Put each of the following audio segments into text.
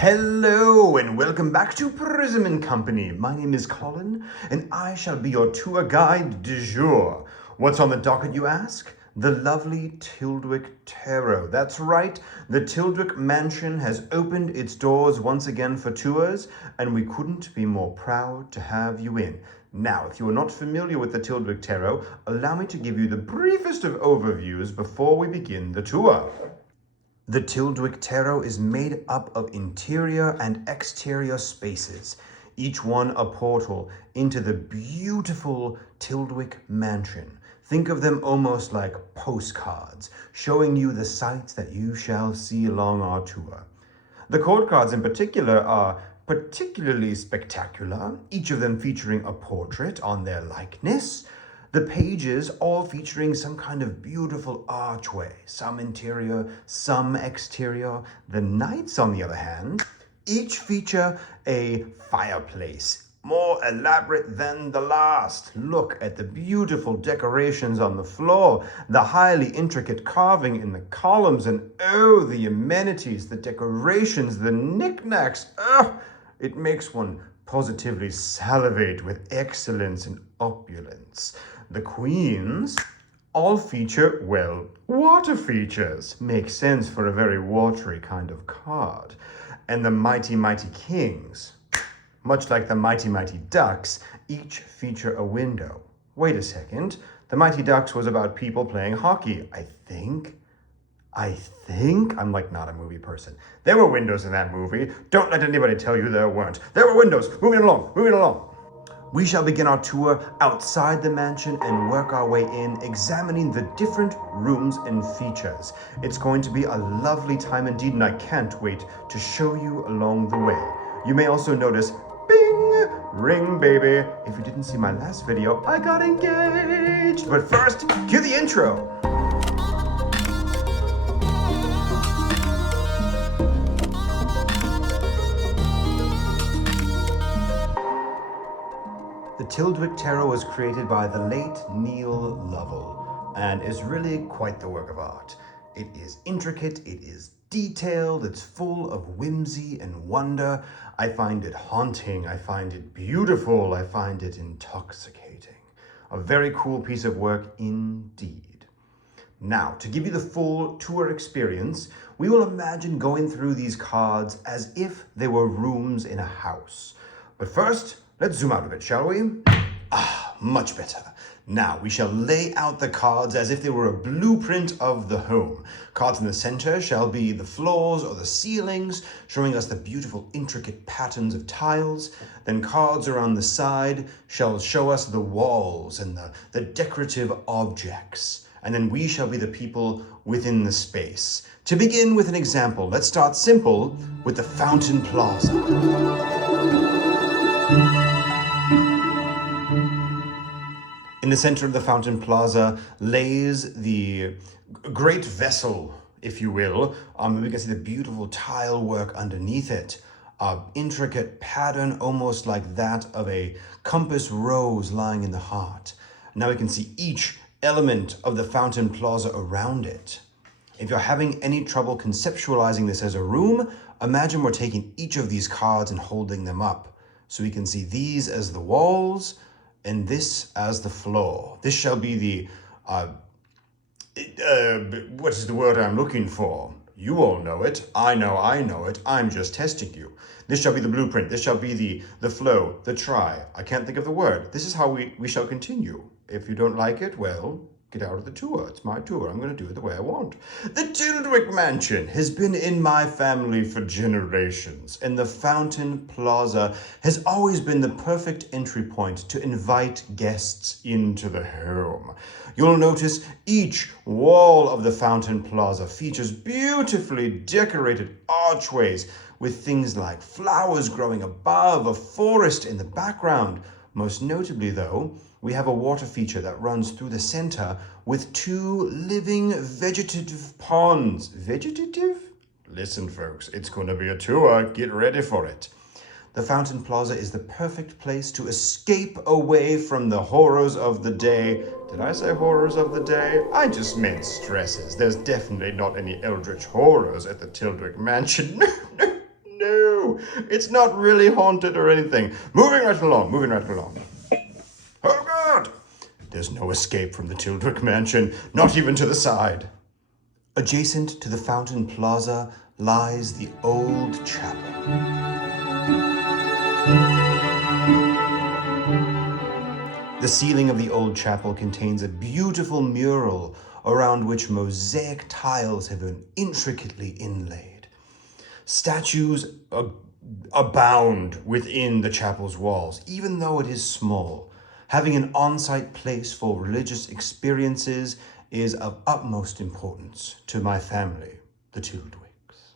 Hello and welcome back to Prism & Company. My name is Colin and I shall be your tour guide du jour. What's on the docket, you ask? The lovely Tyldwick Tarot. That's right, the Tyldwick Mansion has opened its doors once again for tours and we couldn't be more proud to have you in. Now, if you are not familiar with the Tyldwick Tarot, allow me to give you the briefest of overviews before we begin the tour. The Tyldwick Tarot is made up of interior and exterior spaces, each one a portal into the beautiful Tyldwick Mansion. Think of them almost like postcards, showing you the sights that you shall see along our tour. The court cards in particular are particularly spectacular, each of them featuring a portrait on their likeness. The pages all featuring some kind of beautiful archway, some interior, some exterior. The knights, on the other hand, each feature a fireplace, more elaborate than the last. Look at the beautiful decorations on the floor, the highly intricate carving in the columns, and oh, the amenities, the decorations, the knickknacks. Oh, it makes one positively salivate with excellence and opulence. The queens all feature, well, water features. Makes sense for a very watery kind of card. And the mighty, mighty kings, much like the mighty, mighty ducks, each feature a window. Wait a second. The Mighty Ducks was about people playing hockey, I think. I'm like not a movie person. There were windows in that movie. Don't let anybody tell you there weren't. There were windows. Moving along. We shall begin our tour outside the mansion and work our way in, examining the different rooms and features. It's going to be a lovely time indeed, and I can't wait to show you along the way. You may also notice, bing, ring baby. If you didn't see my last video, I got engaged. But first, cue the intro. The Tyldwick Tarot was created by the late Neil Lovell and is really quite the work of art. It is intricate, it is detailed, it's full of whimsy and wonder. I find it haunting, I find it beautiful, I find it intoxicating. A very cool piece of work indeed. Now, to give you the full tour experience, we will imagine going through these cards as if they were rooms in a house. But first, let's zoom out a bit, shall we? Much better. Now, we shall lay out the cards as if they were a blueprint of the home. Cards in the center shall be the floors or the ceilings, showing us the beautiful, intricate patterns of tiles. Then cards around the side shall show us the walls and the decorative objects. And then we shall be the people within the space. To begin with an example, let's start simple with the Fountain Plaza. In the center of the Fountain Plaza lays the great vessel, if you will. We can see the beautiful tile work underneath it. Intricate pattern, almost like that of a compass rose lying in the heart. Now we can see each element of the Fountain Plaza around it. If you're having any trouble conceptualizing this as a room, imagine we're taking each of these cards and holding them up. So we can see these as the walls, and this as the floor. This shall be the, what is the word I'm looking for? You all know it. I know it. I'm just testing you. This shall be the blueprint. This shall be the flow, the try. I can't think of the word. This is how we shall continue. If you don't like it, well, get out of the tour. It's my tour. I'm going to do it the way I want. The Tyldwick Mansion has been in my family for generations, and the Fountain Plaza has always been the perfect entry point to invite guests into the home. You'll notice each wall of the Fountain Plaza features beautifully decorated archways with things like flowers growing above, a forest in the background. Most notably, though, we have a water feature that runs through the center with two living vegetative ponds. Vegetative? Listen, folks, it's going to be a tour. Get ready for it. The Fountain Plaza is the perfect place to escape away from the horrors of the day. Did I say horrors of the day? I just meant stresses. There's definitely not any eldritch horrors at the Tyldwick Mansion. No. It's not really haunted or anything. Moving right along, moving right along. Oh God! There's no escape from the Tyldwick Mansion, not even to the side. Adjacent to the Fountain Plaza lies the old chapel. The ceiling of the old chapel contains a beautiful mural around which mosaic tiles have been intricately inlaid. Statues abound within the chapel's walls, even though it is small. Having an on-site place for religious experiences is of utmost importance to my family, the Tyldwicks.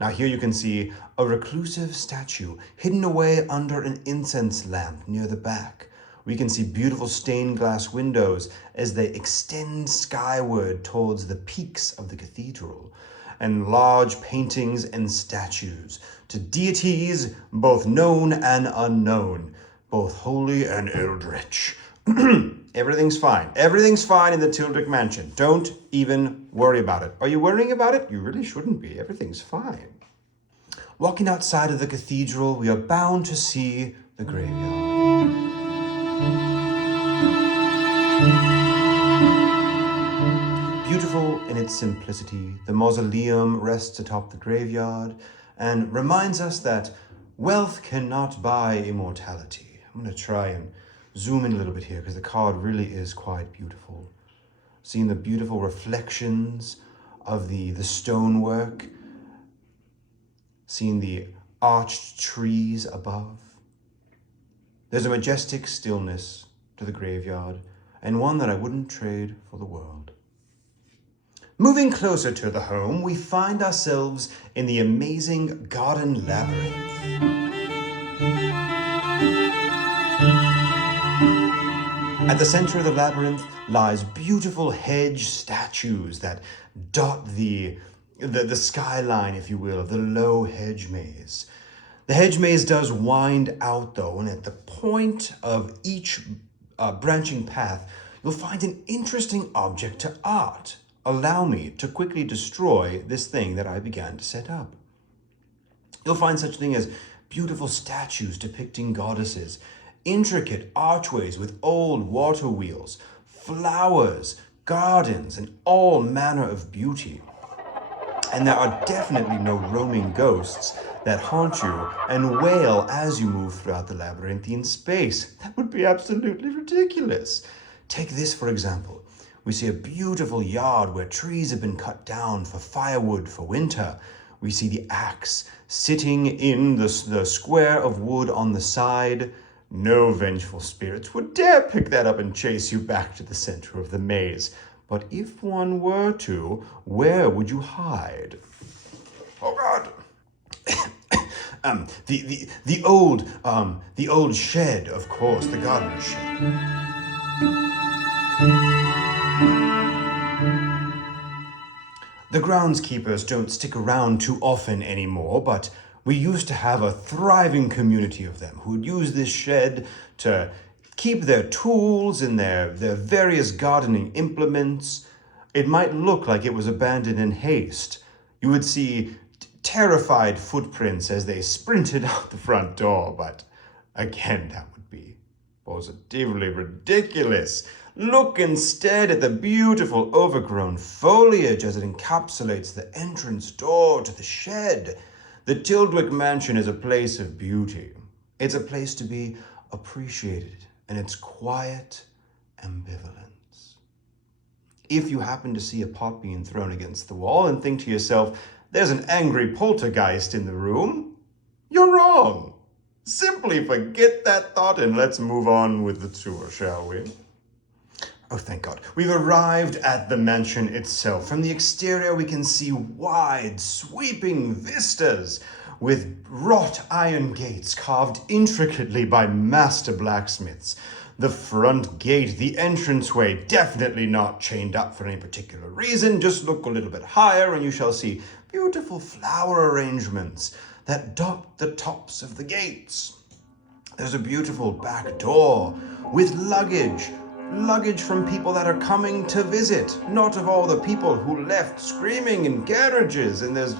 Now here you can see a reclusive statue hidden away under an incense lamp near the back. We can see beautiful stained glass windows as they extend skyward towards the peaks of the cathedral, and large paintings and statues to deities both known and unknown, both holy and eldritch. Everything's fine. Everything's fine in the Tyldwick Mansion. Don't even worry about it. Are you worrying about it? You really shouldn't be. Everything's fine. Walking outside of the cathedral, we are bound to see the graveyard. Beautiful in its simplicity, the mausoleum rests atop the graveyard and reminds us that wealth cannot buy immortality. I'm going to try and zoom in a little bit here because the card really is quite beautiful. Seeing the beautiful reflections of the stonework, seeing the arched trees above. There's a majestic stillness to the graveyard, and one that I wouldn't trade for the world. Moving closer to the home, we find ourselves in the amazing garden labyrinth. At the center of the labyrinth lies beautiful hedge statues that dot the skyline, if you will, of the low hedge maze. The hedge maze does wind out though, and at the point of each branching path, you'll find an interesting object to art. Allow me to quickly destroy this thing that I began to set up. You'll find such a thing as beautiful statues depicting goddesses, intricate archways with old water wheels, flowers, gardens, and all manner of beauty. And there are definitely no roaming ghosts that haunt you and wail as you move throughout the labyrinthine space. That would be absolutely ridiculous. Take this, for example. We see a beautiful yard where trees have been cut down for firewood for winter. We see the axe sitting in the square of wood on the side. No vengeful spirits would dare pick that up and chase you back to the center of the maze. But if one were to, where would you hide? Oh God! The old shed, of course, the gardener's shed. The groundskeepers don't stick around too often anymore, but we used to have a thriving community of them who would use this shed to keep their tools and their various gardening implements. It might look like it was abandoned in haste. You would see terrified footprints as they sprinted out the front door, but again, that would be positively ridiculous. Look instead at the beautiful overgrown foliage as it encapsulates the entrance door to the shed. The Tyldwick Mansion is a place of beauty. It's a place to be appreciated in its quiet ambivalence. If you happen to see a pot being thrown against the wall and think to yourself, there's an angry poltergeist in the room, you're wrong. Simply forget that thought and let's move on with the tour, shall we? Oh, thank God. We've arrived at the mansion itself. From the exterior, we can see wide, sweeping vistas with wrought iron gates carved intricately by master blacksmiths. The front gate, the entranceway, definitely not chained up for any particular reason. Just look a little bit higher and you shall see beautiful flower arrangements that dot the tops of the gates. There's a beautiful back door with luggage from people that are coming to visit, not of all the people who left screaming in carriages. And there's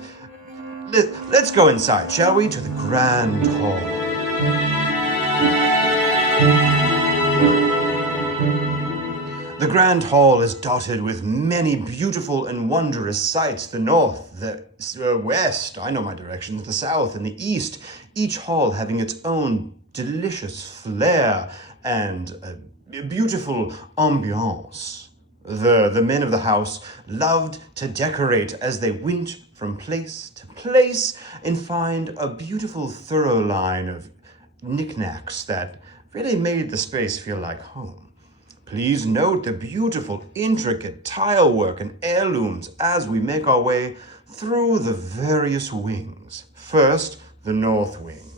Let's go inside, shall we, to the Grand Hall. The Grand Hall is dotted with many beautiful and wondrous sights. The north, the west, I know my directions, the south and the east, each hall having its own delicious flair and a beautiful ambiance. The men of the house loved to decorate as they went from place to place and find a beautiful thorough line of knickknacks that really made the space feel like home. Please note the beautiful, intricate tile work and heirlooms as we make our way through the various wings. First, the north wing.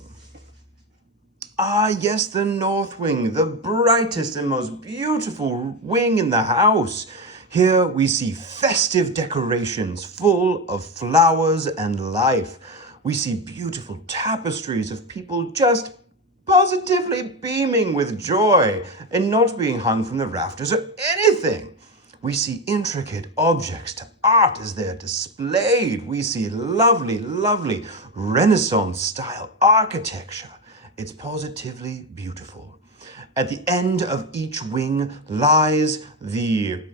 Ah, yes, the north wing, the brightest and most beautiful wing in the house. Here we see festive decorations full of flowers and life. We see beautiful tapestries of people just positively beaming with joy and not being hung from the rafters or anything. We see intricate objects to art as they're displayed. We see lovely, lovely Renaissance-style architecture. It's positively beautiful. At the end of each wing lies the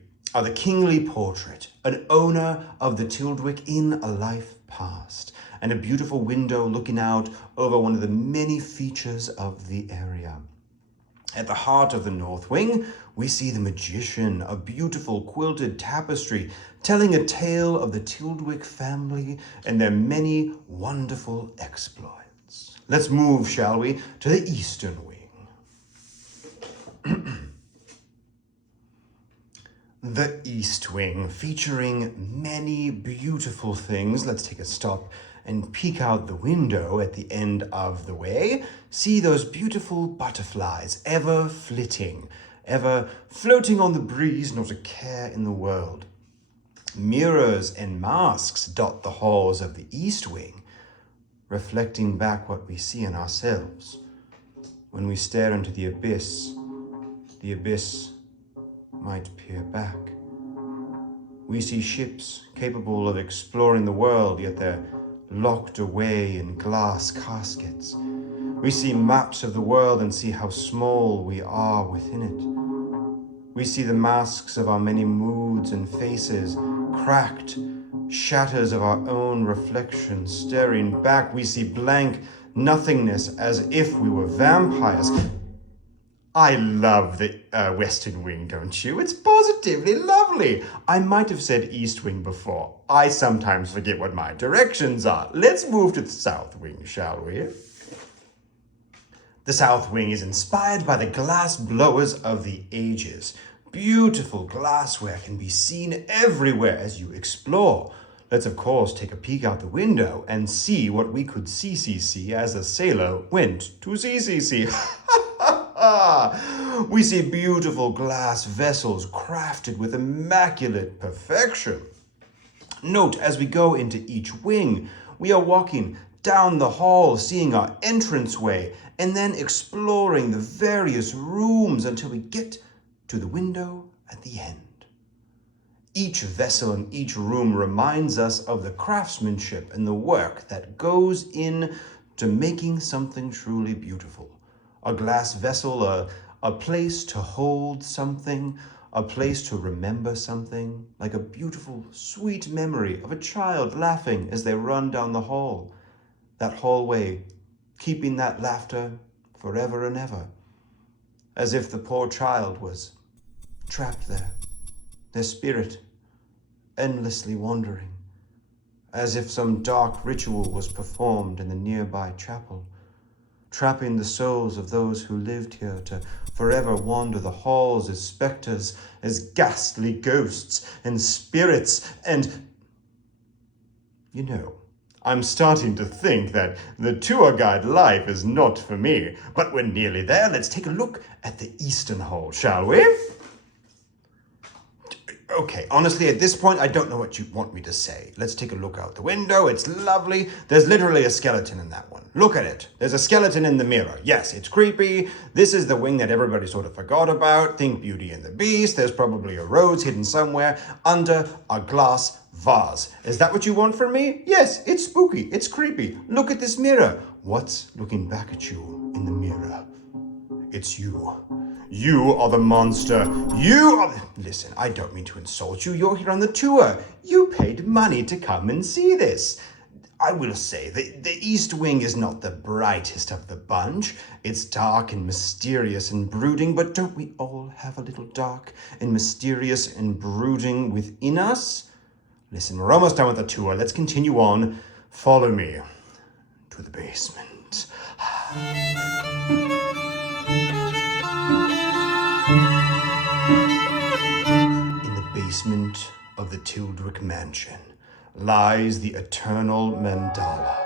kingly portrait, an owner of the Tyldwick in a life past, and a beautiful window looking out over one of the many features of the area. At the heart of the north wing, we see the magician, a beautiful quilted tapestry telling a tale of the Tyldwick family and their many wonderful exploits. Let's move, shall we, to the eastern wing. The East Wing, featuring many beautiful things. Let's take a stop and peek out the window at the end of the way. See those beautiful butterflies, ever flitting, ever floating on the breeze, not a care in the world. Mirrors and masks dot the halls of the East Wing, reflecting back what we see in ourselves. When we stare into the abyss might peer back. We see ships capable of exploring the world, yet they're locked away in glass caskets. We see maps of the world and see how small we are within it. We see the masks of our many moods and faces, cracked shatters of our own reflection staring back. We see blank nothingness as if we were vampires. I love the Western Wing, don't you? It's positively lovely. I might have said East Wing before. I sometimes forget what my directions are. Let's move to the South Wing, shall we? The South Wing is inspired by the glass blowers of the ages. Beautiful glassware can be seen everywhere as you explore. Let's, of course, take a peek out the window and see what we could see as a sailor went to see. We see beautiful glass vessels crafted with immaculate perfection. Note, as we go into each wing, we are walking down the hall, seeing our entranceway, and then exploring the various rooms until we get to the window at the end. Each vessel in each room reminds us of the craftsmanship and the work that goes in to making something truly beautiful. A glass vessel, a place to hold something, a place to remember something, like a beautiful, sweet memory of a child laughing as they run down the hall. That hallway, keeping that laughter forever and ever, as if the poor child was trapped there, their spirit endlessly wandering, as if some dark ritual was performed in the nearby chapel, trapping the souls of those who lived here to forever wander the halls as specters, as ghastly ghosts and spirits. And, you know, I'm starting to think that the tour guide life is not for me. But we're nearly there. Let's take a look at the Eastern Hall, shall we? Okay, honestly, at this point, I don't know what you want me to say. Let's take a look out the window. It's lovely. There's literally a skeleton in that one. Look at it. There's a skeleton in the mirror. Yes, it's creepy. This is the wing that everybody sort of forgot about. Think Beauty and the Beast. There's probably a rose hidden somewhere under a glass Vase, is that what you want from me? Yes, it's spooky, it's creepy. Look at this mirror. What's looking back at you in the mirror? It's you. You are the monster. You are Listen, I don't mean to insult you. You're here on the tour. You paid money to come and see this. I will say, the East Wing is not the brightest of the bunch. It's dark and mysterious and brooding, but don't we all have a little dark and mysterious and brooding within us? Listen, we're almost done with the tour. Let's continue on. Follow me to the basement. In the basement of the Tyldwick Mansion lies the eternal mandala,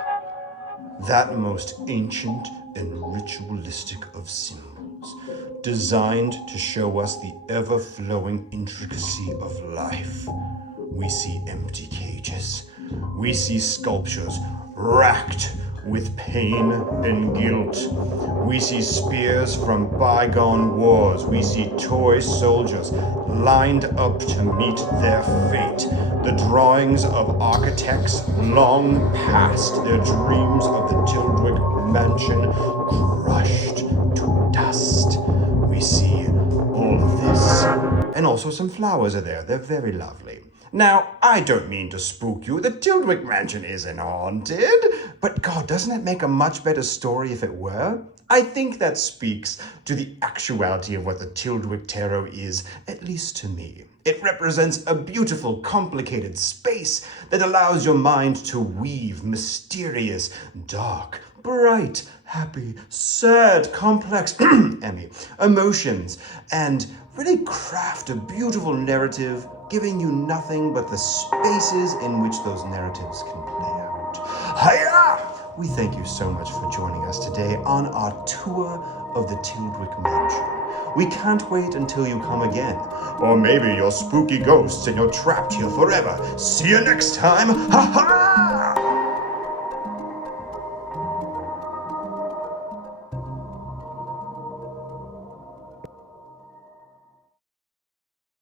that most ancient and ritualistic of symbols, designed to show us the ever-flowing intricacy of life. We see empty cages. We see sculptures racked with pain and guilt. We see spears from bygone wars. We see toy soldiers lined up to meet their fate. The drawings of architects long past, their dreams of the Tyldwick Mansion crushed to dust. We see all of this. And also some flowers are there. They're very lovely. Now, I don't mean to spook you. The Tyldwick Mansion isn't haunted. But God, doesn't it make a much better story if it were? I think that speaks to the actuality of what the Tyldwick Tarot is, at least to me. It represents a beautiful, complicated space that allows your mind to weave mysterious, dark, bright, happy, sad, complex emotions, and really craft a beautiful narrative, giving you nothing but the spaces in which those narratives can play out. Hiya! We thank you so much for joining us today on our tour of the Tyldwick Mansion. We can't wait until you come again. Or maybe you're spooky ghosts and you're trapped here forever. See you next time! Ha ha!